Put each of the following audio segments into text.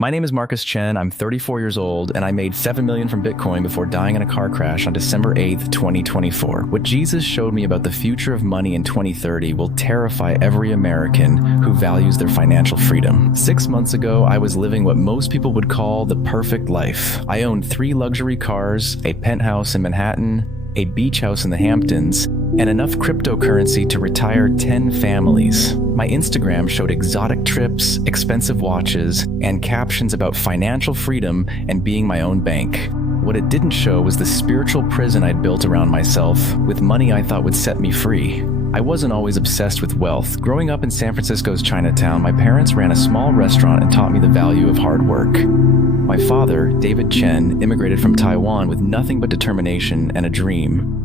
My name is Marcus Chen, I'm 34 years old, and I made $7 million from Bitcoin before dying in a car crash on December 8th, 2024. What Jesus showed me about the future of money in 2030 will terrify every American who values their financial freedom. 6 months ago, I was living what most people would call the perfect life. I owned 3 luxury cars, a penthouse in Manhattan, a beach house in the Hamptons, and enough cryptocurrency to retire 10 families. My Instagram showed exotic trips, expensive watches, and captions about financial freedom and being my own bank. What it didn't show was the spiritual prison I'd built around myself with money I thought would set me free. I wasn't always obsessed with wealth. Growing up in San Francisco's Chinatown, my parents ran a small restaurant and taught me the value of hard work. My father, David Chen, immigrated from Taiwan with nothing but determination and a dream.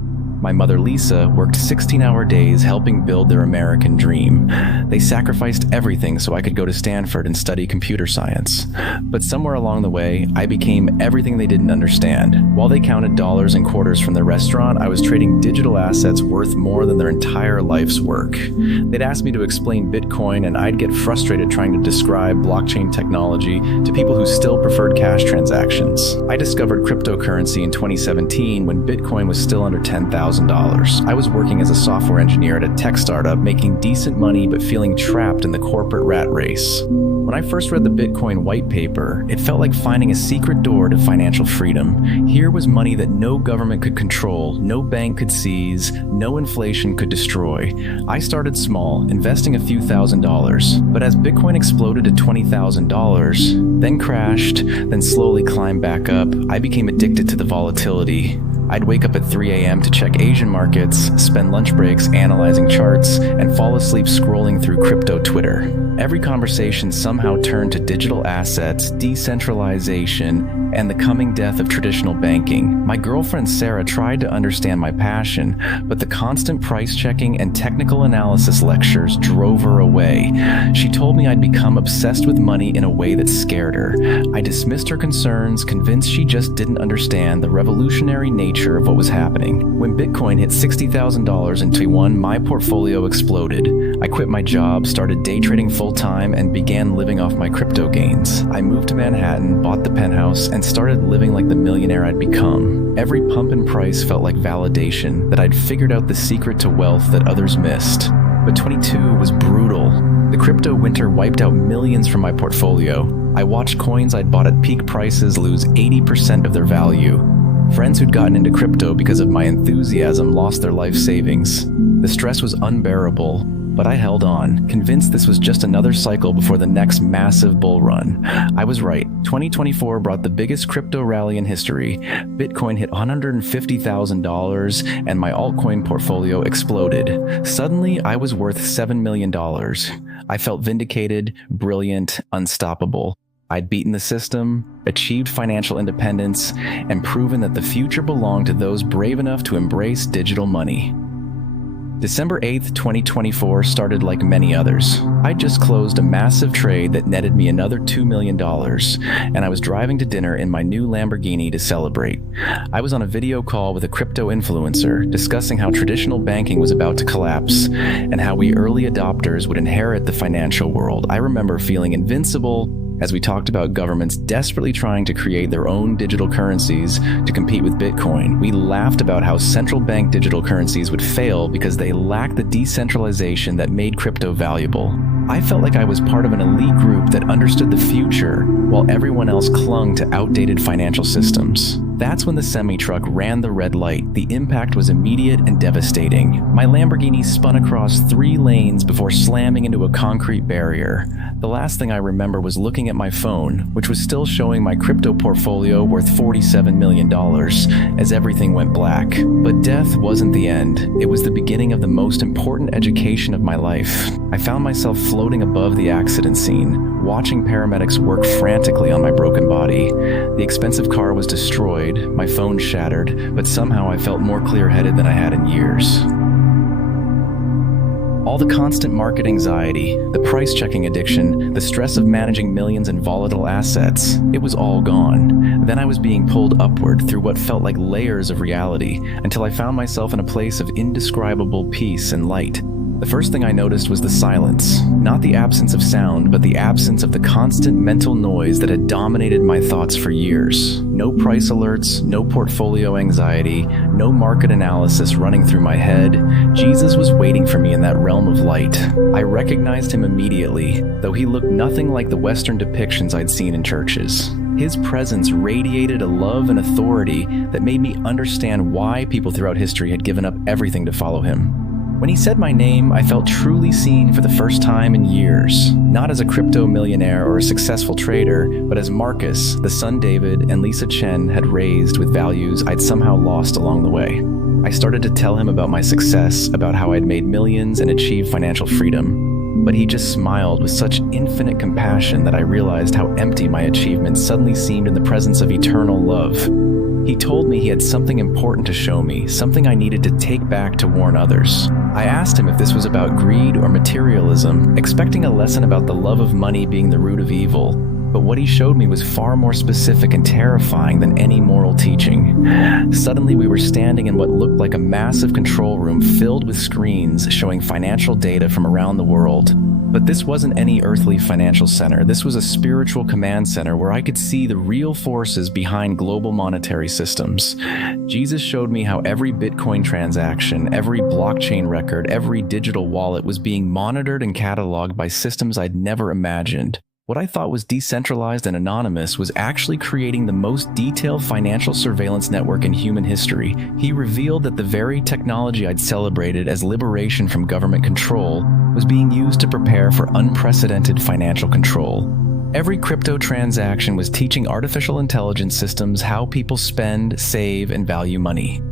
My mother, Lisa, worked 16-hour days helping build their American dream. They sacrificed everything so I could go to Stanford and study computer science. But somewhere along the way, I became everything they didn't understand. While they counted dollars and quarters from their restaurant, I was trading digital assets worth more than their entire life's work. They'd ask me to explain Bitcoin, and I'd get frustrated trying to describe blockchain technology to people who still preferred cash transactions. I discovered cryptocurrency in 2017 when Bitcoin was still under $10,000. I was working as a software engineer at a tech startup, making decent money but feeling trapped in the corporate rat race. When I first read the Bitcoin white paper, it felt like finding a secret door to financial freedom. Here was money that no government could control, no bank could seize, no inflation could destroy. I started small, investing a few $1,000s, but as Bitcoin exploded to $20,000, then crashed, then slowly climbed back up, I became addicted to the volatility. I'd wake up at 3 a.m. to check Asian markets, spend lunch breaks analyzing charts, and fall asleep scrolling through crypto Twitter. Every conversation somehow turned to digital assets, decentralization, and the coming death of traditional banking. My girlfriend Sarah tried to understand my passion, but the constant price checking and technical analysis lectures drove her away. She told me I'd become obsessed with money in a way that scared her. I dismissed her concerns, convinced she just didn't understand the revolutionary nature of what was happening. When Bitcoin hit $60,000 in 2021, my portfolio exploded. I quit my job, started day trading full-time, and began living off my crypto gains. I moved to Manhattan, bought the penthouse, and started living like the millionaire I'd become. Every pump in price felt like validation that I'd figured out the secret to wealth that others missed. But 22 was brutal. The crypto winter wiped out millions from my portfolio. I watched coins I'd bought at peak prices lose 80% of their value. Friends who'd gotten into crypto because of my enthusiasm lost their life savings. The stress was unbearable, but I held on, convinced this was just another cycle before the next massive bull run. I was right. 2024 brought the biggest crypto rally in history. Bitcoin hit $150,000 and my altcoin portfolio exploded. Suddenly, I was worth $7 million. I felt vindicated, brilliant, unstoppable. I'd beaten the system, achieved financial independence, and proven that the future belonged to those brave enough to embrace digital money. December 8th, 2024 started like many others. I just closed a massive trade that netted me another $2 million, and I was driving to dinner in my new Lamborghini to celebrate. I was on a video call with a crypto influencer discussing how traditional banking was about to collapse and how we early adopters would inherit the financial world. I remember feeling invincible as we talked about governments desperately trying to create their own digital currencies to compete with Bitcoin. We laughed about how central bank digital currencies would fail because they lacked the decentralization that made crypto valuable. I felt like I was part of an elite group that understood the future while everyone else clung to outdated financial systems. That's when the semi-truck ran the red light. The impact was immediate and devastating. My Lamborghini spun across 3 lanes before slamming into a concrete barrier. The last thing I remember was looking at my phone, which was still showing my crypto portfolio worth $47 million, as everything went black. But death wasn't the end. It was the beginning of the most important education of my life. I found myself floating above the accident scene, watching paramedics work frantically on my broken body. The expensive car was destroyed, my phone shattered, but somehow I felt more clear-headed than I had in years. All the constant market anxiety, the price-checking addiction, the stress of managing millions in volatile assets, it was all gone. Then I was being pulled upward through what felt like layers of reality until I found myself in a place of indescribable peace and light. The first thing I noticed was the silence. Not the absence of sound, but the absence of the constant mental noise that had dominated my thoughts for years. No price alerts, no portfolio anxiety, no market analysis running through my head. Jesus was waiting for me in that realm of light. I recognized him immediately, though he looked nothing like the Western depictions I'd seen in churches. His presence radiated a love and authority that made me understand why people throughout history had given up everything to follow him. When he said my name, I felt truly seen for the first time in years, not as a crypto millionaire or a successful trader, but as Marcus, the son David and Lisa Chen had raised with values I'd somehow lost along the way. I started to tell him about my success, about how I'd made millions and achieved financial freedom. But he just smiled with such infinite compassion that I realized how empty my achievements suddenly seemed in the presence of eternal love. He told me he had something important to show me, something I needed to take back to warn others. I asked him if this was about greed or materialism, expecting a lesson about the love of money being the root of evil. But what he showed me was far more specific and terrifying than any moral teaching. Suddenly, we were standing in what looked like a massive control room filled with screens showing financial data from around the world. But this wasn't any earthly financial center. This was a spiritual command center where I could see the real forces behind global monetary systems. Jesus showed me how every Bitcoin transaction, every blockchain record, every digital wallet was being monitored and cataloged by systems I'd never imagined. What I thought was decentralized and anonymous was actually creating the most detailed financial surveillance network in human history. He revealed that the very technology I'd celebrated as liberation from government control was being used to prepare for unprecedented financial control. Every crypto transaction was teaching artificial intelligence systems how people spend, save, and value money.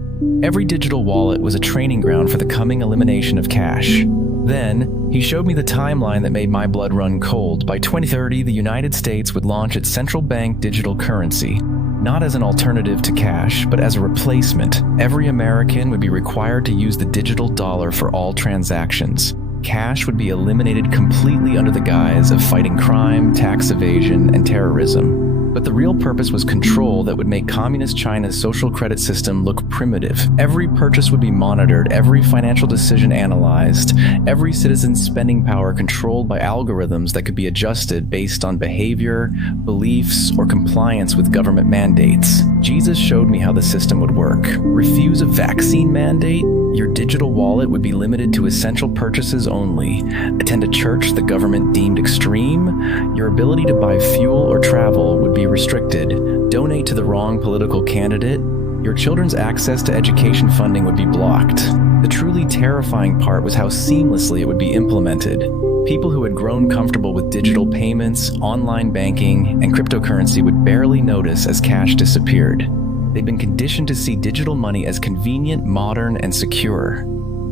Every digital wallet was a training ground for the coming elimination of cash. Then, he showed me the timeline that made my blood run cold. By 2030, the United States would launch its central bank digital currency, not as an alternative to cash, but as a replacement. Every American would be required to use the digital dollar for all transactions. Cash would be eliminated completely under the guise of fighting crime, tax evasion, and terrorism. But the real purpose was control that would make Communist China's social credit system look primitive. Every purchase would be monitored, every financial decision analyzed, every citizen's spending power controlled by algorithms that could be adjusted based on behavior, beliefs, or compliance with government mandates. Jesus showed me how the system would work. Refuse a vaccine mandate? Your digital wallet would be limited to essential purchases only. Attend a church the government deemed extreme? Your ability to buy fuel or travel would be restricted. Donate to the wrong political candidate? Your children's access to education funding would be blocked. The truly terrifying part was how seamlessly it would be implemented. People who had grown comfortable with digital payments, online banking, and cryptocurrency would barely notice as cash disappeared. They'd been conditioned to see digital money as convenient, modern, and secure.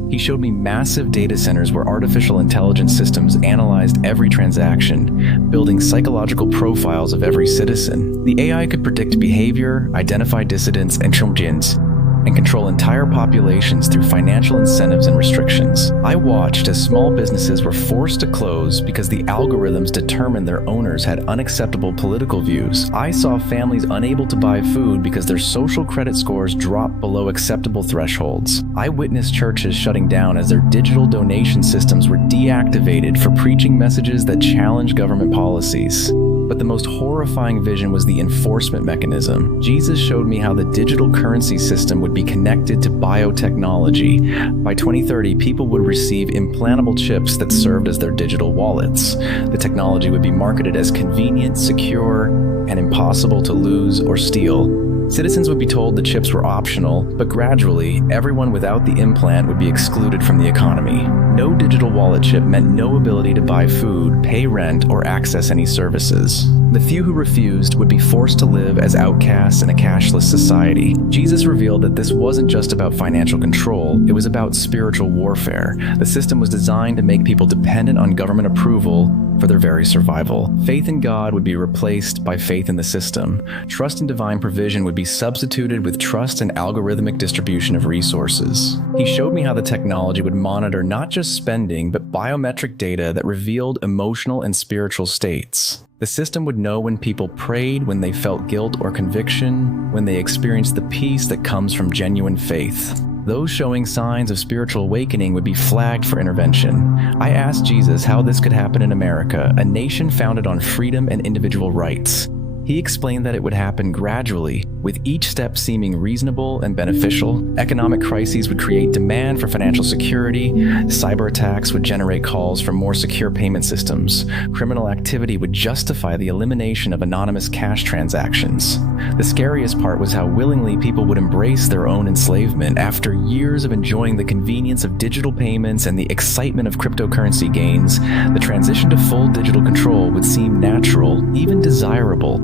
He showed me massive data centers where artificial intelligence systems analyzed every transaction, building psychological profiles of every citizen. The AI could predict behavior, identify dissidents and chumjins, and control entire populations through financial incentives and restrictions. I watched as small businesses were forced to close because the algorithms determined their owners had unacceptable political views. I saw families unable to buy food because their social credit scores dropped below acceptable thresholds. I witnessed churches shutting down as their digital donation systems were deactivated for preaching messages that challenged government policies. But the most horrifying vision was the enforcement mechanism. Jesus showed me how the digital currency system would be connected to biotechnology. By 2030, people would receive implantable chips that served as their digital wallets. The technology would be marketed as convenient, secure, and impossible to lose or steal. Citizens would be told the chips were optional, but gradually, everyone without the implant would be excluded from the economy. No digital wallet chip meant no ability to buy food, pay rent, or access any services. The few who refused would be forced to live as outcasts in a cashless society. Jesus revealed that this wasn't just about financial control, it was about spiritual warfare. The system was designed to make people dependent on government approval for their very survival. Faith in God would be replaced by faith in the system. Trust in divine provision would be substituted with trust in algorithmic distribution of resources. He showed me how the technology would monitor not just spending, but biometric data that revealed emotional and spiritual states. The system would know when people prayed, when they felt guilt or conviction, when they experienced the peace that comes from genuine faith. Those showing signs of spiritual awakening would be flagged for intervention. I asked Jesus how this could happen in America, a nation founded on freedom and individual rights. He explained that it would happen gradually, with each step seeming reasonable and beneficial. Economic crises would create demand for financial security. Cyber attacks would generate calls for more secure payment systems. Criminal activity would justify the elimination of anonymous cash transactions. The scariest part was how willingly people would embrace their own enslavement. After years of enjoying the convenience of digital payments and the excitement of cryptocurrency gains, the transition to full digital control would seem natural, even desirable.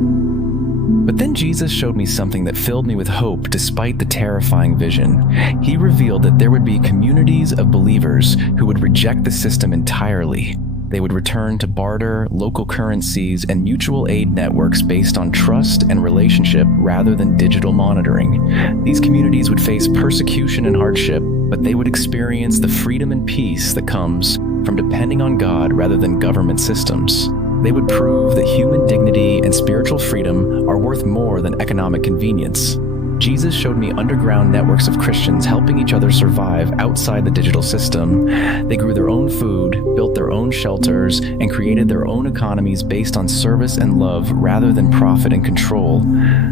But then Jesus showed me something that filled me with hope despite the terrifying vision. He revealed that there would be communities of believers who would reject the system entirely. They would return to barter, local currencies, and mutual aid networks based on trust and relationship rather than digital monitoring. These communities would face persecution and hardship, but they would experience the freedom and peace that comes from depending on God rather than government systems. They would prove that human dignity and spiritual freedom are worth more than economic convenience. Jesus showed me underground networks of Christians helping each other survive outside the digital system. They grew their own food, built their own shelters, and created their own economies based on service and love rather than profit and control.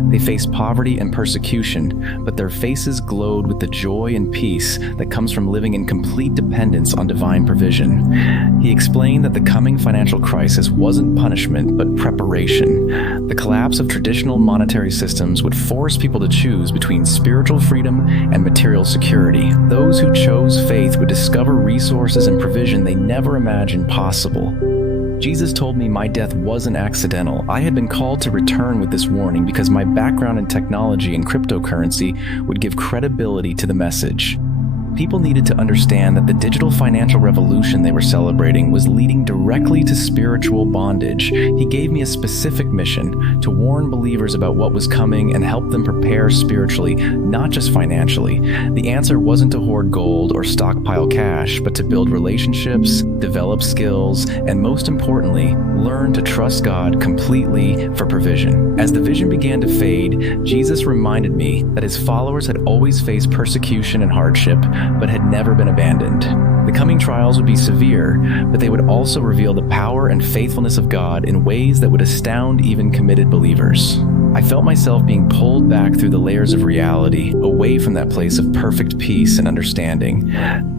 They faced poverty and persecution, but their faces glowed with the joy and peace that comes from living in complete dependence on divine provision. He explained that the coming financial crisis wasn't punishment, but preparation. The collapse of traditional monetary systems would force people to choose between spiritual freedom and material security. Those who chose faith would discover resources and provision they never imagined possible. Jesus told me my death wasn't accidental. I had been called to return with this warning because my background in technology and cryptocurrency would give credibility to the message. People needed to understand that the digital financial revolution they were celebrating was leading directly to spiritual bondage. He gave me a specific mission to warn believers about what was coming and help them prepare spiritually, not just financially. The answer wasn't to hoard gold or stockpile cash, but to build relationships, develop skills, and most importantly, learn to trust God completely for provision. As the vision began to fade, Jesus reminded me that his followers had always faced persecution and hardship, but had never been abandoned. The coming trials would be severe, but they would also reveal the power and faithfulness of God in ways that would astound even committed believers. I felt myself being pulled back through the layers of reality, away from that place of perfect peace and understanding.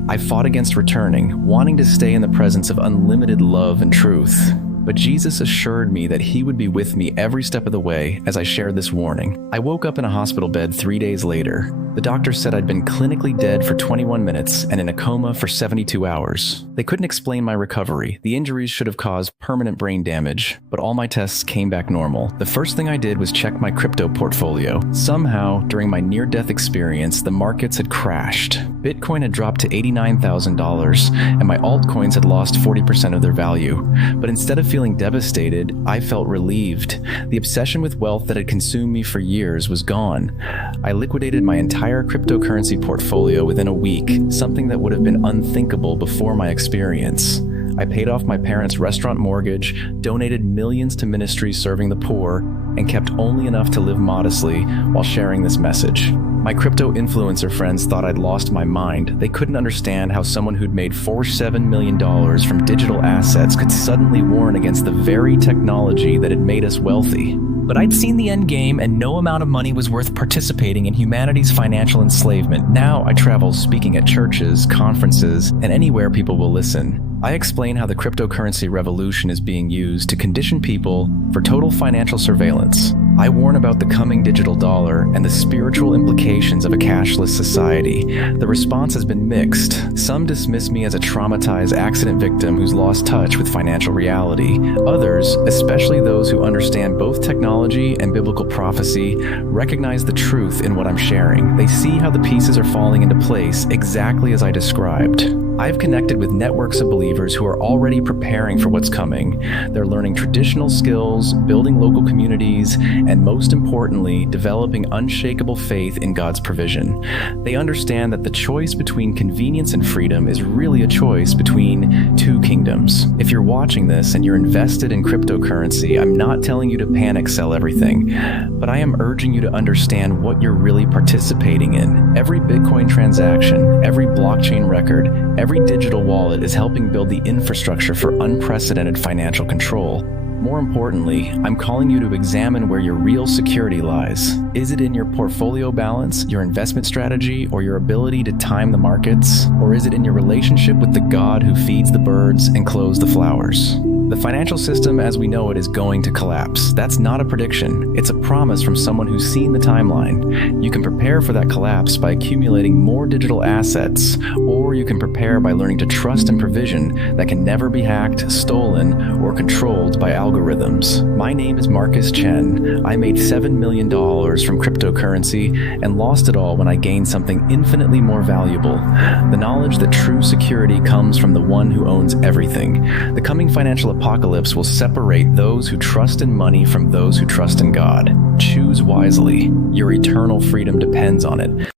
I fought against returning, wanting to stay in the presence of unlimited love and truth. But Jesus assured me that he would be with me every step of the way as I shared this warning. I woke up in a hospital bed 3 days later. The doctor said I'd been clinically dead for 21 minutes and in a coma for 72 hours. They couldn't explain my recovery. The injuries should have caused permanent brain damage, but all my tests came back normal. The first thing I did was check my crypto portfolio. Somehow, during my near-death experience, the markets had crashed. Bitcoin had dropped to $89,000, and my altcoins had lost 40% of their value. But instead of feeling devastated, I felt relieved. The obsession with wealth that had consumed me for years was gone. I liquidated my entire cryptocurrency portfolio within a week, something that would have been unthinkable before my experience. I paid off my parents' restaurant mortgage, donated millions to ministries serving the poor, and kept only enough to live modestly while sharing this message. My crypto influencer friends thought I'd lost my mind. They couldn't understand how someone who'd made $47 million from digital assets could suddenly warn against the very technology that had made us wealthy. But I'd seen the end game, and no amount of money was worth participating in humanity's financial enslavement. Now I travel speaking at churches, conferences, and anywhere people will listen. I explain how the cryptocurrency revolution is being used to condition people for total financial surveillance. I warn about the coming digital dollar and the spiritual implications of a cashless society. The response has been mixed. Some dismiss me as a traumatized accident victim who's lost touch with financial reality. Others, especially those who understand both technology and biblical prophecy, recognize the truth in what I'm sharing. They see how the pieces are falling into place exactly as I described. I've connected with networks of believers who are already preparing for what's coming. They're learning traditional skills, building local communities, and most importantly, developing unshakable faith in God's provision. They understand that the choice between convenience and freedom is really a choice between two kingdoms. If you're watching this and you're invested in cryptocurrency, I'm not telling you to panic sell everything, but I am urging you to understand what you're really participating in. Every Bitcoin transaction, every blockchain record, every digital wallet is helping build the infrastructure for unprecedented financial control. More importantly, I'm calling you to examine where your real security lies. Is it in your portfolio balance, your investment strategy, or your ability to time the markets? Or is it in your relationship with the God who feeds the birds and clothes the flowers? The financial system as we know it is going to collapse. That's not a prediction. It's a promise from someone who's seen the timeline. You can prepare for that collapse by accumulating more digital assets, or you can prepare by learning to trust in provision that can never be hacked, stolen, or controlled by algorithms. My name is Marcus Chen. I made $7 million from cryptocurrency and lost it all when I gained something infinitely more valuable. The knowledge that true security comes from the one who owns everything. The coming financial apocalypse will separate those who trust in money from those who trust in God. Choose wisely. Your eternal freedom depends on it.